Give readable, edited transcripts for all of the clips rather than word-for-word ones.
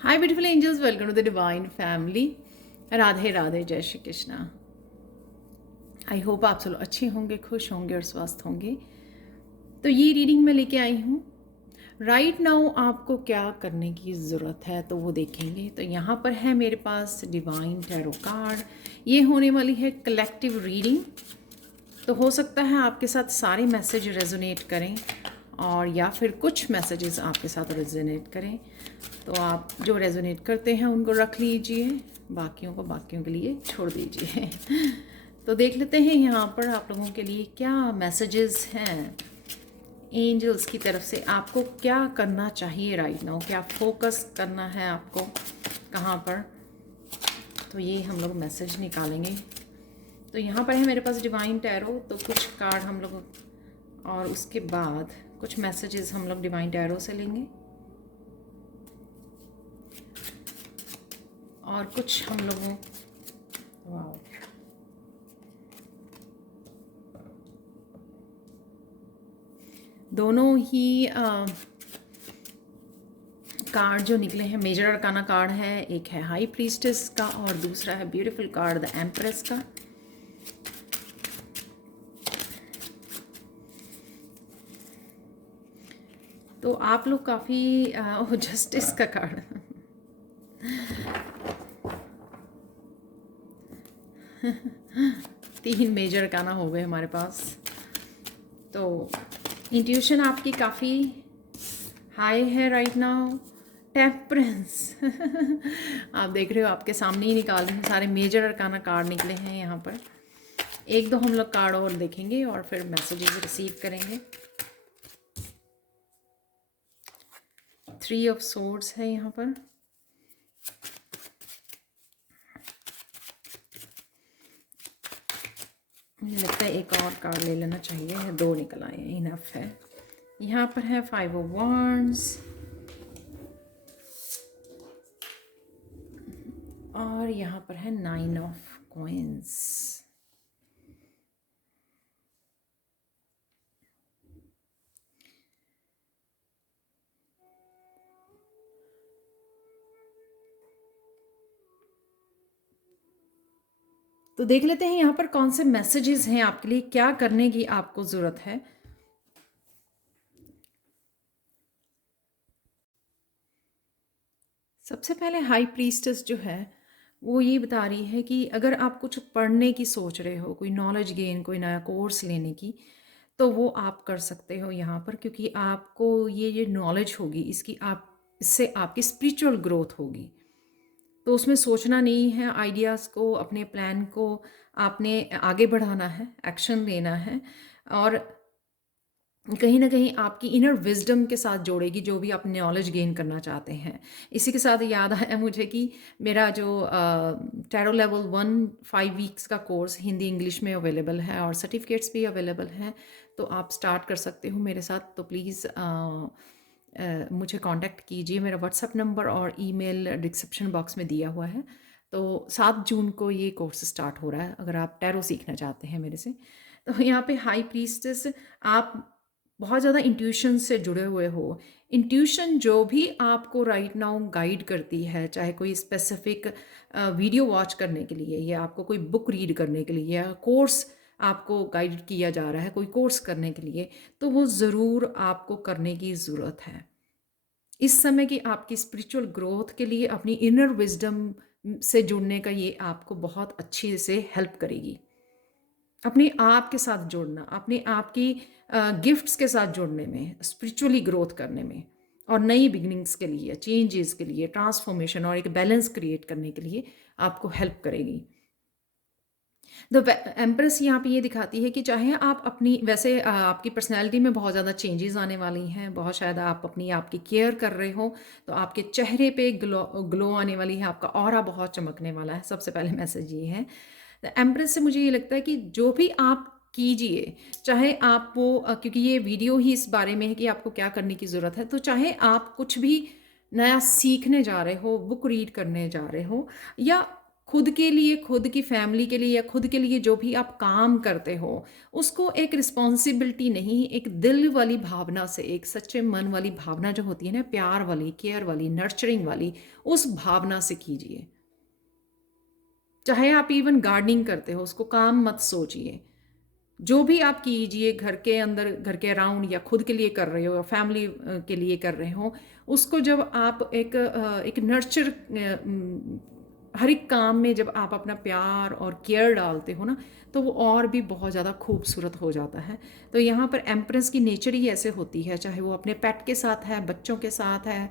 Hi beautiful angels, welcome to the divine family. Radhe Radhe, जय Shri Krishna. I hope आप सब अच्छे होंगे, खुश होंगे और स्वस्थ होंगे। तो ये रीडिंग मैं लेके आई हूँ। राइट नाउ आपको क्या करने की ज़रूरत है तो वो देखेंगे। तो यहाँ पर है मेरे पास डिवाइन टैरो कार्ड। ये होने वाली है कलेक्टिव रीडिंग। तो हो सकता है आपके साथ सारे मैसेज रेजोनेट करें और या फिर कुछ मैसेजेस आपके साथ रेजोनेट करें। तो आप जो रेजोनेट करते हैं उनको रख लीजिए, बाकियों को बाकियों के लिए छोड़ दीजिए। तो देख लेते हैं यहाँ पर आप लोगों के लिए क्या मैसेजेस हैं एंजल्स की तरफ से। आपको क्या करना चाहिए राइट नाउ, क्या फोकस करना है आपको, कहाँ पर। तो ये हम लोग मैसेज निकालेंगे। तो यहाँ पर है मेरे पास डिवाइन टैरो। तो कुछ कार्ड हम लोग और उसके बाद कुछ मैसेजेस हम लोग डिवाइन टैरो से लेंगे और कुछ हम लोगों वाओ दोनों ही कार्ड जो निकले हैं, मेजर अरकाना कार्ड है, एक है हाई प्रीस्टेस का और दूसरा है ब्यूटीफुल कार्ड द एम्प्रेस का। तो आप लोग काफ़ी जस्टिस का कार्ड तीन मेजर अरकाना हो गए हमारे पास। तो इंट्यूशन आपकी काफ़ी हाई है राइट नाउ। टेम्परेंस आप देख रहे हो, आपके सामने ही निकाल रहे हैं, सारे मेजर अरकाना कार्ड निकले हैं यहाँ पर। एक दो हम लोग कार्ड और देखेंगे और फिर मैसेजेस रिसीव करेंगे। थ्री ऑफ सोर्ड्स है यहाँ पर। मुझे लगता है एक और कार्ड ले लेना चाहिए, दो निकल आए हैं, इनफ है। यहाँ पर है फाइव ऑफ वांड्स और यहाँ पर है नाइन ऑफ कॉइंस। तो देख लेते हैं यहाँ पर कौन से मैसेजेस हैं आपके लिए, क्या करने की आपको ज़रूरत है। सबसे पहले हाई प्रीस्टेस जो है वो ये बता रही है कि अगर आप कुछ पढ़ने की सोच रहे हो, कोई नॉलेज गेन, कोई नया कोर्स लेने की, तो वो आप कर सकते हो यहाँ पर, क्योंकि आपको ये नॉलेज होगी, इससे आपकी स्पिरिचुअल ग्रोथ होगी। तो उसमें सोचना नहीं है, आइडियाज़ को, अपने प्लान को आपने आगे बढ़ाना है, एक्शन लेना है। और कहीं ना कहीं आपकी इनर विजडम के साथ जोड़ेगी जो भी आप नॉलेज गेन करना चाहते हैं। इसी के साथ याद आया मुझे कि मेरा जो टैरो लेवल 1 5 वीक्स का कोर्स हिंदी इंग्लिश में अवेलेबल है और सर्टिफिकेट्स भी अवेलेबल हैं। तो आप स्टार्ट कर सकते हो मेरे साथ। तो प्लीज़ मुझे कांटेक्ट कीजिए। मेरा व्हाट्सएप नंबर और ईमेल डिस्क्रिप्शन बॉक्स में दिया हुआ है। तो 7 जून को ये कोर्स स्टार्ट हो रहा है अगर आप टैरो सीखना चाहते हैं मेरे से। तो यहाँ पे हाई प्रीस्टेस, आप बहुत ज़्यादा इंट्यूशन से जुड़े हुए हो। इंट्यूशन जो भी आपको राइट नाउ गाइड करती है, चाहे कोई स्पेसिफिक वीडियो वॉच करने के लिए या आपको कोई बुक रीड करने के लिए या कोर्स आपको गाइड किया जा रहा है कोई कोर्स करने के लिए, तो वो ज़रूर आपको करने की ज़रूरत है। इस समय की आपकी स्पिरिचुअल ग्रोथ के लिए अपनी इनर विजडम से जुड़ने का ये आपको बहुत अच्छी से हेल्प करेगी। अपने आप के साथ जुड़ना, अपने आप की गिफ्ट्स के साथ जुड़ने में, स्पिरिचुअली ग्रोथ करने में और नई बिगिनिंग्स के लिए, चेंजेस के लिए, ट्रांसफॉर्मेशन और एक बैलेंस क्रिएट करने के लिए आपको हेल्प करेगी। द एम्प्रेस यहाँ पे ये दिखाती है कि चाहे आप अपनी, वैसे आपकी पर्सनैलिटी में बहुत ज़्यादा चेंजेस आने वाली हैं, बहुत शायद आप अपनी आपकी केयर कर रहे हो, तो आपके चेहरे पे ग्लो आने वाली है, आपका ऑरा बहुत चमकने वाला है। सबसे पहले मैसेज ये है एम्प्रेस से। मुझे ये लगता है कि जो भी आप कीजिए, चाहे आप वो क्योंकि ये वीडियो ही इस बारे में है कि आपको क्या करने की ज़रूरत है, तो चाहे आप कुछ भी नया सीखने जा रहे हो, बुक रीड करने जा रहे हो, या खुद के लिए, खुद की फैमिली के लिए या खुद के लिए जो भी आप काम करते हो, उसको एक रिस्पॉन्सिबिलिटी नहीं, एक दिल वाली भावना से, एक सच्चे मन वाली भावना जो होती है ना, प्यार वाली, केयर वाली, नर्चरिंग वाली, उस भावना से कीजिए। चाहे आप इवन गार्डनिंग करते हो, उसको काम मत सोचिए। जो भी आप कीजिए घर के अंदर, घर के अराउंड, या खुद के लिए कर रहे हो या फैमिली के लिए कर रहे हो, उसको जब आप एक नर्चर, हर एक काम में जब आप अपना प्यार और केयर डालते हो ना, तो वो और भी बहुत ज़्यादा खूबसूरत हो जाता है। तो यहाँ पर एम्प्रेस की नेचर ही ऐसे होती है, चाहे वो अपने पेट के साथ है, बच्चों के साथ है,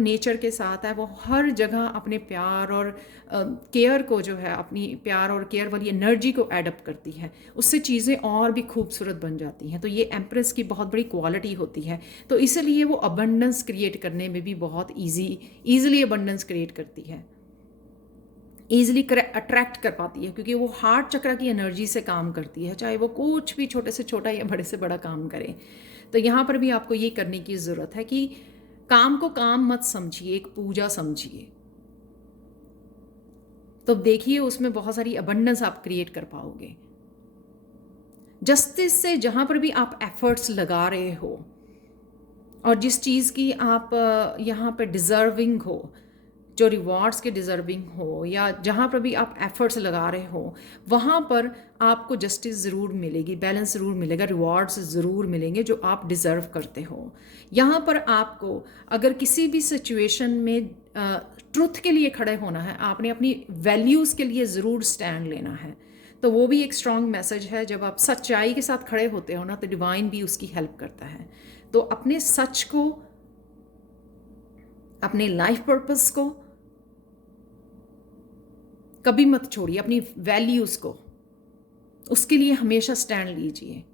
नेचर के साथ है, वो हर जगह अपने प्यार और केयर को जो है, अपनी प्यार और केयर वाली एनर्जी को एडप्ट करती है। उससे चीज़ें और भी खूबसूरत बन जाती हैं। तो ये एम्प्रेस की बहुत बड़ी क्वालिटी होती है। तो इसलिए वो अबंडेंस क्रिएट करने में भी बहुत ईजिली अबंडेंस क्रिएट करती है, ईजिली अट्रैक्ट कर पाती है, क्योंकि वो हार्ट चक्र की एनर्जी से काम करती है, चाहे वो कुछ भी छोटे से छोटा या बड़े से बड़ा काम करे। तो यहाँ पर भी आपको ये करने की ज़रूरत है कि काम को काम मत समझिए, एक पूजा समझिए। तो देखिए उसमें बहुत सारी अबंडेंस आप क्रिएट कर पाओगे। जस्टिस से जहाँ पर भी आप एफर्ट्स लगा रहे हो और जिस चीज़ की आप यहाँ पे डिज़र्विंग हो, जो रिवॉर्ड्स के डिज़र्विंग हो, या जहाँ पर भी आप एफर्ट्स लगा रहे हो, वहाँ पर आपको जस्टिस ज़रूर मिलेगी, बैलेंस ज़रूर मिलेगा, रिवॉर्ड्स ज़रूर मिलेंगे जो आप डिज़र्व करते हो। यहाँ पर आपको अगर किसी भी सिचुएशन में ट्रुथ के लिए खड़े होना है, आपने अपनी वैल्यूज़ के लिए ज़रूर स्टैंड लेना है। तो वो भी एक स्ट्रॉन्ग मैसेज है। जब आप सच्चाई के साथ खड़े होते हो ना, तो डिवाइन भी उसकी हेल्प करता है। तो अपने सच को, अपने लाइफ पर्पस को कभी मत छोड़िए, अपनी वैल्यूज़ को, उसके लिए हमेशा स्टैंड लीजिए।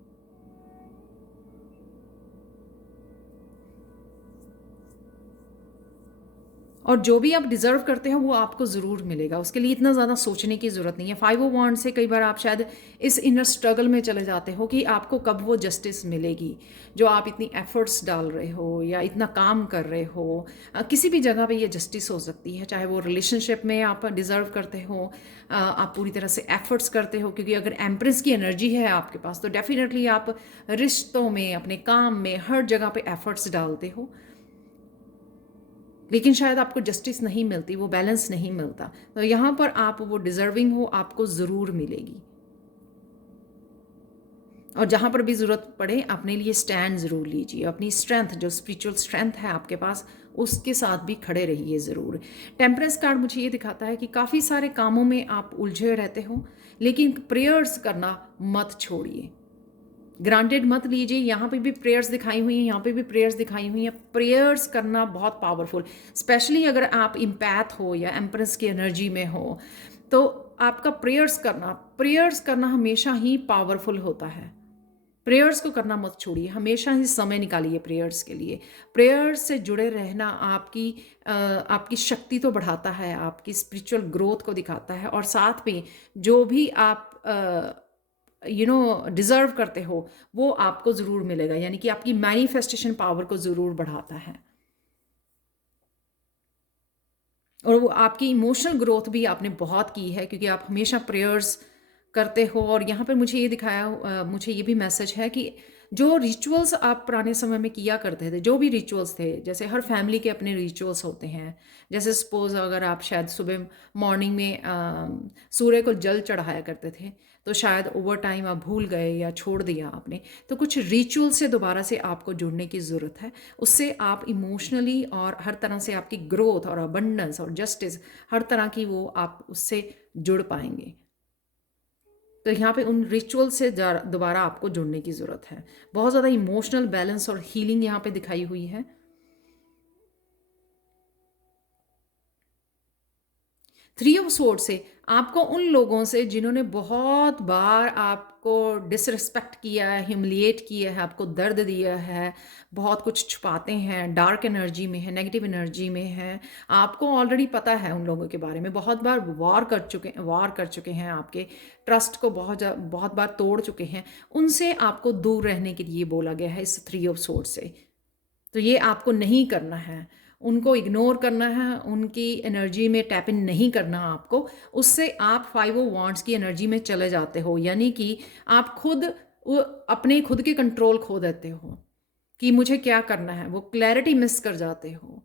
और जो भी आप डिज़र्व करते हो वो आपको ज़रूर मिलेगा, उसके लिए इतना ज़्यादा सोचने की ज़रूरत नहीं है। 5 ऑफ वांड से कई बार आप शायद इस इनर स्ट्रगल में चले जाते हो कि आपको कब वो जस्टिस मिलेगी, जो आप इतनी एफर्ट्स डाल रहे हो या इतना काम कर रहे हो। किसी भी जगह पे ये जस्टिस हो सकती है, चाहे वो रिलेशनशिप में आप डिज़र्व करते हो, आप पूरी तरह से एफर्ट्स करते हो, क्योंकि अगर एम्प्रेस की एनर्जी है आपके पास तो डेफिनेटली आप रिश्तों में, अपने काम में, हर जगह पे एफर्ट्स डालते हो, लेकिन शायद आपको जस्टिस नहीं मिलती, वो बैलेंस नहीं मिलता। तो यहाँ पर आप वो डिज़र्विंग हो, आपको ज़रूर मिलेगी। और जहाँ पर भी ज़रूरत पड़े अपने लिए स्टैंड ज़रूर लीजिए, अपनी स्ट्रेंथ, जो स्पिरिचुअल स्ट्रेंथ है आपके पास, उसके साथ भी खड़े रहिए ज़रूर। टेम्परेंस कार्ड मुझे ये दिखाता है कि काफ़ी सारे कामों में आप उलझे रहते हो, लेकिन प्रेयर्स करना मत छोड़िए, ग्रांटेड मत लीजिए। यहाँ पे भी प्रेयर्स दिखाई हुई हैं, यहाँ पे भी प्रेयर्स दिखाई हुई हैं। प्रेयर्स करना बहुत पावरफुल, स्पेशली अगर आप इम्पैथ हो या एम्प्रेस की एनर्जी में हो, तो आपका प्रेयर्स करना हमेशा ही पावरफुल होता है। प्रेयर्स को करना मत छोड़िए, हमेशा ही समय निकालिए प्रेयर्स के लिए। प्रेयर्स से जुड़े रहना आपकी शक्ति तो बढ़ाता है, आपकी स्पिरिचुअल ग्रोथ को दिखाता है, और साथ में जो भी आप डिज़र्व करते हो वो आपको ज़रूर मिलेगा, यानी कि आपकी मैनिफेस्टेशन पावर को ज़रूर बढ़ाता है। और वो आपकी इमोशनल ग्रोथ भी आपने बहुत की है, क्योंकि आप हमेशा प्रेयर्स करते हो। और यहाँ पर मुझे ये मुझे ये भी मैसेज है कि जो रिचुअल्स आप पुराने समय में किया करते थे, जो भी रिचुअल्स थे, जैसे हर फैमिली के अपने रिचुअल्स होते हैं। जैसे सपोज़ अगर आप शायद सुबह मॉर्निंग में सूर्य को जल चढ़ाया करते थे, तो शायद ओवर टाइम आप भूल गए या छोड़ दिया आपने, तो कुछ रिचुअल से दोबारा से आपको जुड़ने की ज़रूरत है। उससे आप इमोशनली और हर तरह से आपकी ग्रोथ और अबंडेंस और जस्टिस, हर तरह की वो आप उससे जुड़ पाएंगे। तो यहाँ पे उन रिचुअल से दोबारा आपको जुड़ने की ज़रूरत है। बहुत ज़्यादा इमोशनल बैलेंस और हीलिंग यहाँ पे दिखाई हुई है। थ्री ऑफ सोर्ड से आपको उन लोगों से जिन्होंने बहुत बार आपको डिसरिस्पेक्ट किया है, ह्यूमिलिएट किया है, आपको दर्द दिया है, बहुत कुछ छुपाते हैं, डार्क एनर्जी में है, नेगेटिव एनर्जी में है, आपको ऑलरेडी पता है उन लोगों के बारे में, बहुत बार वार कर चुके हैं, आपके ट्रस्ट को बहुत बार तोड़ चुके हैं, उनसे आपको दूर रहने के लिए बोला गया है इस थ्री ऑफ सोर्ड से। तो ये आपको नहीं करना है। उनको इग्नोर करना है, उनकी एनर्जी में टैप इन नहीं करना आपको। उससे आप 5 वांड्स की एनर्जी में चले जाते हो, यानी कि आप खुद अपने खुद के कंट्रोल खो देते हो कि मुझे क्या करना है, वो क्लैरिटी मिस कर जाते हो।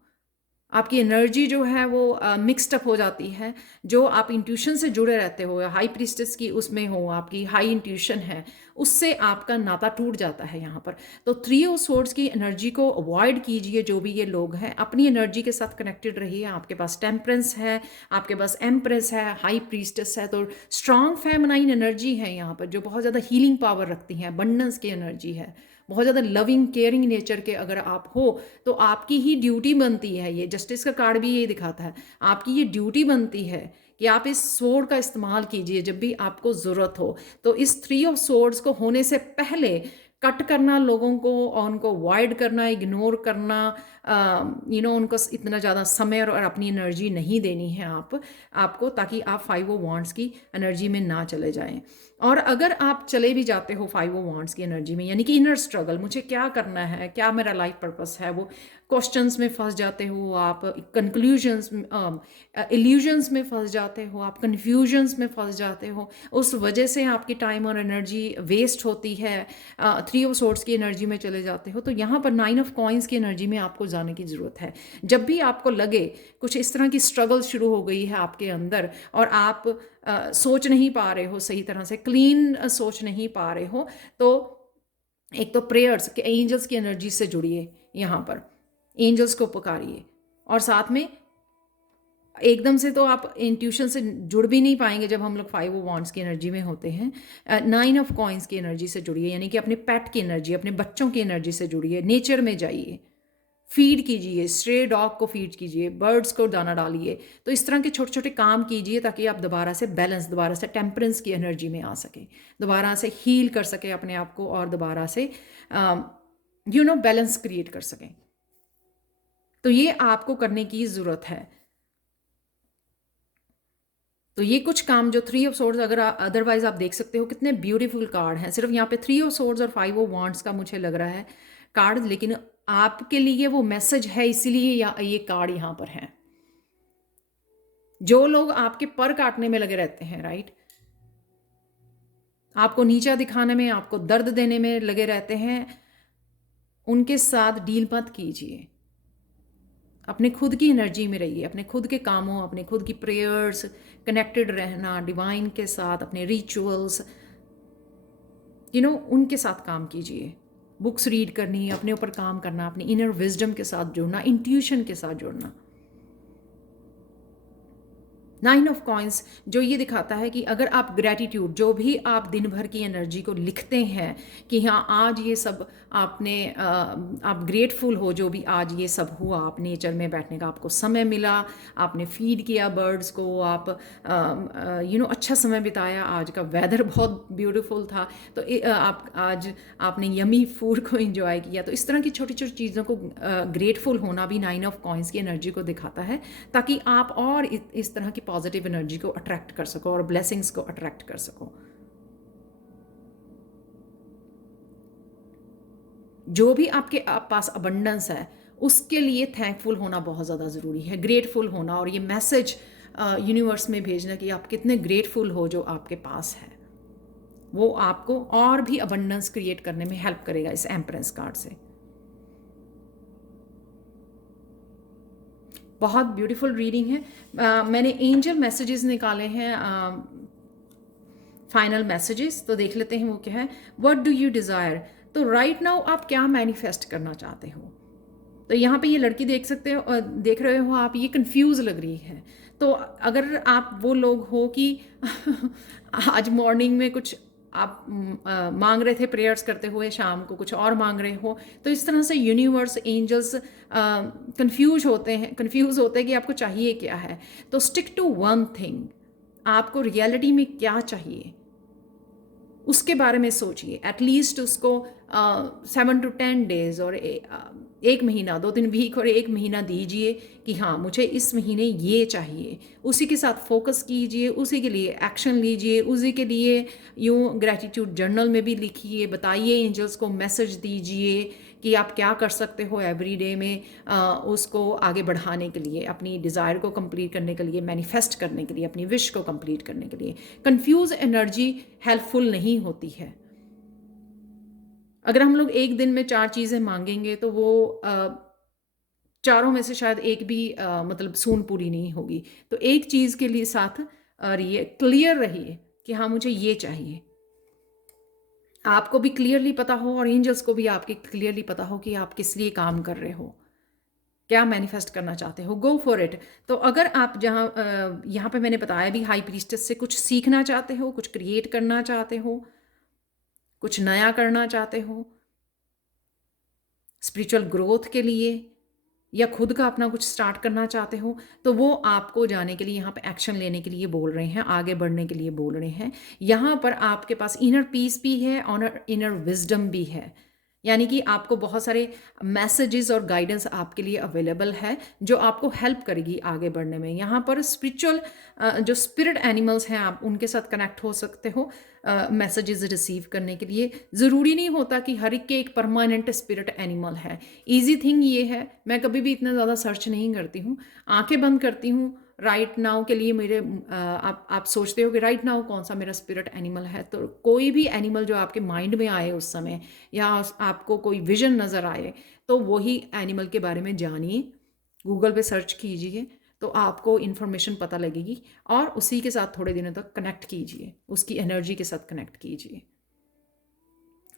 आपकी एनर्जी जो है वो मिक्सड अप हो जाती है। जो आप इंट्यूशन से जुड़े रहते हो, हाई प्रीस्टेस की उसमें हो, आपकी हाई इंट्यूशन है, उससे आपका नाता टूट जाता है यहाँ पर। तो 3 ऑफ सोर्ड्स की एनर्जी को अवॉइड कीजिए। जो भी ये लोग हैं, अपनी एनर्जी के साथ कनेक्टेड रहिए। आपके पास टेम्परेंस है, आपके पास एम्प्रेस है, हाई प्रीस्टेस है, तो स्ट्रॉन्ग फेमिनाइन एनर्जी है यहाँ पर, जो बहुत ज़्यादा हीलिंग पावर रखती हैं, अबंडेंस की एनर्जी है, बहुत ज़्यादा लविंग केयरिंग नेचर के अगर आप हो, तो आपकी ही ड्यूटी बनती है, ये जस्टिस का कार्ड भी ये दिखाता है, आपकी ये ड्यूटी बनती है कि आप इस सोर्ड का इस्तेमाल कीजिए जब भी आपको ज़रूरत हो। तो इस 3 ऑफ सोर्ड्स को होने से पहले कट करना लोगों को, और उनको अवॉइड करना, इग्नोर करना, उनको इतना ज़्यादा समय और अपनी एनर्जी नहीं देनी है आपको, ताकि आप 5 वांड्स की एनर्जी में ना चले जाएं। और अगर आप चले भी जाते हो 5 वांड्स की एनर्जी में, यानी कि इनर स्ट्रगल, मुझे क्या करना है, क्या मेरा लाइफ पर्पस है, वो क्वेश्चंस में फंस जाते हो आप, कंक्लूजन्स, इल्यूजन्स में फंस जाते हो आप, कन्फ्यूजन्स में फंस जाते हो, उस वजह से आपकी टाइम और एनर्जी वेस्ट होती है, 3 ऑफ सोर्ड्स की एनर्जी में चले जाते हो। तो यहाँ पर 9 ऑफ कॉइन्स की एनर्जी में आपको जाने की ज़रूरत है। जब भी आपको लगे कुछ इस तरह की स्ट्रगल शुरू हो गई है आपके अंदर, और आप सोच नहीं पा रहे हो सही तरह से, क्लीन सोच नहीं पा रहे हो, तो एक तो प्रेयर्स के एंजल्स की एनर्जी से जुड़िए, यहाँ पर एंजल्स को पुकारिए। और साथ में एकदम से तो आप इंट्यूशन से जुड़ भी नहीं पाएंगे जब हम लोग 5 वांड्स की एनर्जी में होते हैं। 9 ऑफ कॉइन्स की एनर्जी से जुड़िए, यानी कि अपने पेट की एनर्जी, अपने बच्चों की एनर्जी से जुड़िए, नेचर में जाइए, फीड कीजिए, स्ट्रे डॉग को फीड कीजिए, बर्ड्स को दाना डालिए। तो इस तरह के छोटे छोटे काम कीजिए ताकि आप दोबारा से बैलेंस, दोबारा से टेम्परेंस की एनर्जी में आ सके, दोबारा से हील कर सके अपने आप को, और दोबारा से बैलेंस क्रिएट कर सकें। तो ये आपको करने की ज़रूरत है। तो ये कुछ काम जो 3 ऑफ सोर्ड्स, अगर अदरवाइज आप देख सकते हो कितने ब्यूटीफुल कार्ड हैं। सिर्फ यहाँ पे 3 ऑफ सोर्ड्स और 5 ऑफ वांड्स का मुझे लग रहा है कार्ड, लेकिन आपके लिए वो मैसेज है, इसीलिए ये कार्ड यहाँ पर है। जो लोग आपके पर काटने में लगे रहते हैं, राइट, आपको नीचा दिखाने में, आपको दर्द देने में लगे रहते हैं, उनके साथ डील मत कीजिए। अपने खुद की एनर्जी में रहिए, अपने खुद के कामों, अपने खुद की प्रेयर्स, कनेक्टेड रहना डिवाइन के साथ, अपने रिचुअल्स, उनके साथ काम कीजिए। बुक्स रीड करनी, अपने ऊपर काम करना, अपनी इनर विजडम के साथ जुड़ना, इंट्यूशन के साथ जुड़ना। 9 ऑफ कॉइन्स जो ये दिखाता है कि अगर आप ग्रैटिट्यूड, जो भी आप दिन भर की एनर्जी को लिखते हैं कि हाँ आज ये सब आपने, आप ग्रेटफुल हो जो भी आज ये सब हुआ, आप नेचर में बैठने का आपको समय मिला, आपने फीड किया बर्ड्स को, आप अच्छा समय बिताया, आज का वेदर बहुत ब्यूटीफुल था, तो आप आज आपने यमी फूड को एंजॉय किया। तो इस तरह की छोटी छोटी चीज़ों को ग्रेटफुल होना भी 9 ऑफ कॉइन्स की एनर्जी को दिखाता है, ताकि आप और इस तरह की पॉजिटिव एनर्जी को अट्रैक्ट कर सको और ब्लेसिंग्स को अट्रैक्ट कर सको। जो भी आपके पास अबंडेंस है उसके लिए थैंकफुल होना बहुत ज़्यादा ज़रूरी है, ग्रेटफुल होना, और ये मैसेज यूनिवर्स में भेजना कि आप कितने ग्रेटफुल हो जो आपके पास है, वो आपको और भी अबंडेंस क्रिएट करने में हेल्प करेगा इस एम्प्रेस कार्ड से। बहुत ब्यूटीफुल रीडिंग है। मैंने एंजल मैसेजेस निकाले हैं, फाइनल मैसेजेस, तो देख लेते हैं वो क्या है। व्हाट डू यू डिज़ायर, तो राइट नाउ आप क्या मैनिफेस्ट करना चाहते हो। तो यहाँ पे ये लड़की देख सकते हो, देख रहे हो आप, ये कंफ्यूज लग रही है। तो अगर आप वो लोग हो कि आज मॉर्निंग में कुछ आप मांग रहे थे, प्रेयर्स करते हुए शाम को कुछ और मांग रहे हो, तो इस तरह से यूनिवर्स, एंजल्स कंफ्यूज होते हैं कि आपको चाहिए क्या है। तो स्टिक टू वन थिंग, आपको रियलिटी में क्या चाहिए उसके बारे में सोचिए। एटलीस्ट उसको 7 to 10 डेज और 1 महीना, 2-3 वीक और 1 महीना दीजिए कि हाँ मुझे इस महीने ये चाहिए। उसी के साथ फोकस कीजिए, उसी के लिए एक्शन लीजिए, उसी के लिए यूँ ग्रैटिट्यूड जर्नल में भी लिखिए, बताइए, एंजल्स को मैसेज दीजिए कि आप क्या कर सकते हो एवरी डे में उसको आगे बढ़ाने के लिए, अपनी डिज़ायर को कंप्लीट करने के लिए, मैनिफेस्ट करने के लिए, अपनी विश को कंप्लीट करने के लिए। कंफ्यूज एनर्जी हेल्पफुल नहीं होती है। अगर हम लोग एक दिन में 4 चीज़ें मांगेंगे तो वो चारों में से शायद एक भी मतलब सून पूरी नहीं होगी। तो एक चीज़ के लिए साथ रहिए, क्लियर रहिए कि हाँ मुझे ये चाहिए। आपको भी क्लियरली पता हो और एंजल्स को भी आपके क्लियरली पता हो कि आप किस लिए काम कर रहे हो, क्या मैनिफेस्ट करना चाहते हो। Go for it. तो अगर आप यहाँ पे मैंने बताया भी, हाई प्रीस्टेस से कुछ सीखना चाहते हो, कुछ क्रिएट करना चाहते हो, कुछ नया करना चाहते हो, स्पिरिचुअल ग्रोथ के लिए, या खुद का अपना कुछ स्टार्ट करना चाहते हो, तो वो आपको जाने के लिए, यहाँ पे एक्शन लेने के लिए बोल रहे हैं, आगे बढ़ने के लिए बोल रहे हैं। यहाँ पर आपके पास इनर पीस भी है और इनर विजडम भी है, यानी कि आपको बहुत सारे मैसेजेस और गाइडेंस आपके लिए अवेलेबल है जो आपको हेल्प करेगी आगे बढ़ने में। यहाँ पर स्पिरिचुअल जो स्पिरिट एनिमल्स हैं, आप उनके साथ कनेक्ट हो सकते हो मैसेजेस रिसीव करने के लिए। ज़रूरी नहीं होता कि हर एक के एक परमानेंट स्पिरिट एनिमल है। ईजी थिंग ये है, मैं कभी भी इतना ज़्यादा सर्च नहीं करती हूँ, आंखें बंद करती हूँ राइट नाउ के लिए। मेरे आप सोचते हो कि राइट नाउ कौन सा मेरा स्पिरिट एनिमल है, तो कोई भी एनिमल जो आपके माइंड में आए उस समय, या आपको कोई विजन नज़र आए, तो वही एनिमल के बारे में जानिए, गूगल पे सर्च कीजिए, तो आपको इन्फॉर्मेशन पता लगेगी और उसी के साथ थोड़े दिनों तक कनेक्ट कीजिए, उसकी एनर्जी के साथ कनेक्ट कीजिए।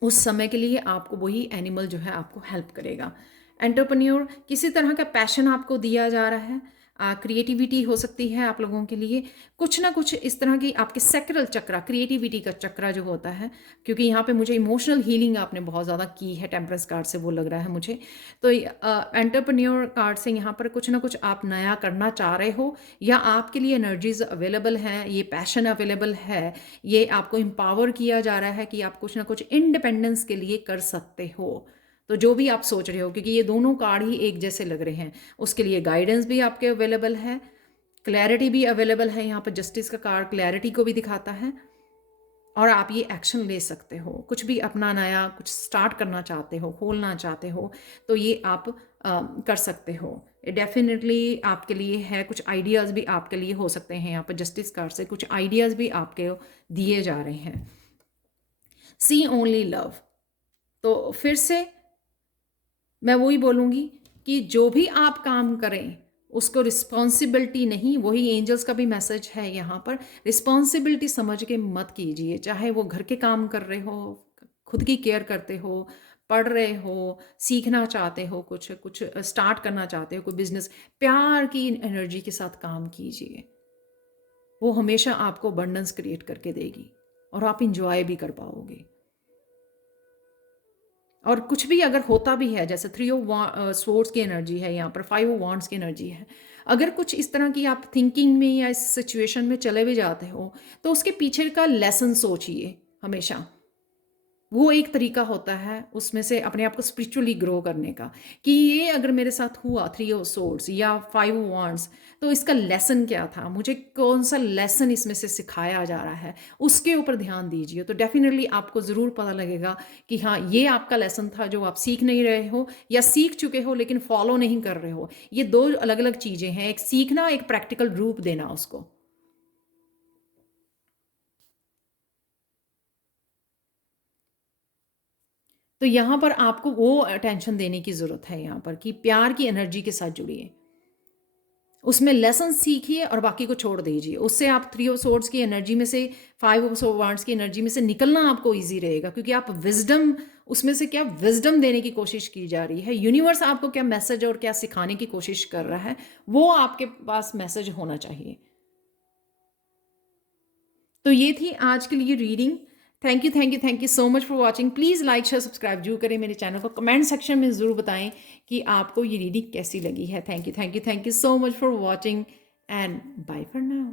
उस समय के लिए आपको वही एनिमल जो है आपको हेल्प करेगा। एंटरप्रेन्योर, किसी तरह का पैशन आपको दिया जा रहा है, क्रिएटिविटी हो सकती है आप लोगों के लिए, कुछ ना कुछ इस तरह की आपके सैक्रल चक्रा, क्रिएटिविटी का चक्रा जो होता है, क्योंकि यहाँ पे मुझे इमोशनल हीलिंग आपने बहुत ज़्यादा की है टेम्परेंस कार्ड से, वो लग रहा है मुझे। तो एंटरप्रेन्योर कार्ड से यहाँ पर कुछ ना कुछ आप नया करना चाह रहे हो, या आपके लिए एनर्जीज अवेलेबल हैं, ये पैशन अवेलेबल है, ये आपको एम्पावर किया जा रहा है कि आप कुछ ना कुछ इंडिपेंडेंस के लिए कर सकते हो। तो जो भी आप सोच रहे हो, क्योंकि ये दोनों कार्ड ही एक जैसे लग रहे हैं, उसके लिए गाइडेंस भी आपके अवेलेबल है, क्लैरिटी भी अवेलेबल है। यहाँ पर जस्टिस का कार्ड क्लैरिटी को भी दिखाता है, और आप ये एक्शन ले सकते हो। कुछ भी अपना नया कुछ स्टार्ट करना चाहते हो, खोलना चाहते हो, तो ये आप कर सकते हो। डेफिनेटली आपके लिए है, कुछ आइडियाज़ भी आपके लिए हो सकते हैं। यहाँ पर जस्टिस कार्ड से कुछ आइडियाज़ भी आपके दिए जा रहे हैं। सी ओनली लव। तो फिर से मैं वही बोलूँगी कि जो भी आप काम करें उसको रिस्पॉन्सिबिलिटी नहीं, वही एंजल्स का भी मैसेज है यहाँ पर, रिस्पॉन्सिबिलिटी समझ के मत कीजिए। चाहे वो घर के काम कर रहे हो, खुद की केयर करते हो, पढ़ रहे हो, सीखना चाहते हो, कुछ कुछ स्टार्ट करना चाहते हो, कोई बिजनेस, प्यार की एनर्जी के साथ काम कीजिए। वो हमेशा आपको अबंडेंस क्रिएट करके देगी और आप इंजॉय भी कर पाओगे। और कुछ भी अगर होता भी है, जैसे 3 ऑफ स्वॉर्ड्स की एनर्जी है यहाँ पर, 5 ऑफ वांड्स की एनर्जी है, अगर कुछ इस तरह की आप थिंकिंग में या इस सिचुएशन में चले भी जाते हो, तो उसके पीछे का लेसन सोचिए हमेशा। वो एक तरीका होता है उसमें से अपने आप को स्पिरिचुअली ग्रो करने का, कि ये अगर मेरे साथ हुआ 3 ऑफ सोर्ड्स या 5 ऑफ वांड्स, तो इसका लेसन क्या था, मुझे कौन सा लेसन इसमें से सिखाया जा रहा है, उसके ऊपर ध्यान दीजिए। तो डेफिनेटली आपको ज़रूर पता लगेगा कि हाँ ये आपका लेसन था जो आप सीख नहीं रहे हो, या सीख चुके हो लेकिन फॉलो नहीं कर रहे हो। ये दो अलग अलग चीज़ें हैं, एक सीखना, एक प्रैक्टिकल रूप देना उसको। तो यहाँ पर आपको वो अटेंशन देने की ज़रूरत है यहाँ पर, कि प्यार की एनर्जी के साथ जुड़िए, उसमें लेसन सीखिए और बाकी को छोड़ दीजिए। उससे आप 3 ऑफ सोर्ड्स की एनर्जी में से, 5 ऑफ वांड्स की एनर्जी में से निकलना आपको ईजी रहेगा, क्योंकि आप विजडम, उसमें से क्या विजडम देने की कोशिश की जा रही है। यूनिवर्स आपको क्या मैसेज और क्या सिखाने की कोशिश कर रहा है, वो आपके पास मैसेज होना चाहिए। तो ये थी आज के लिए reading. Thank you thank you thank you so much for watching. Please like share subscribe जरूर करें मेरे चैनल को, कमेंट सेक्शन में ज़रूर बताएं कि आपको ये रीडिंग कैसी लगी है। Thank you so much for watching and bye for now.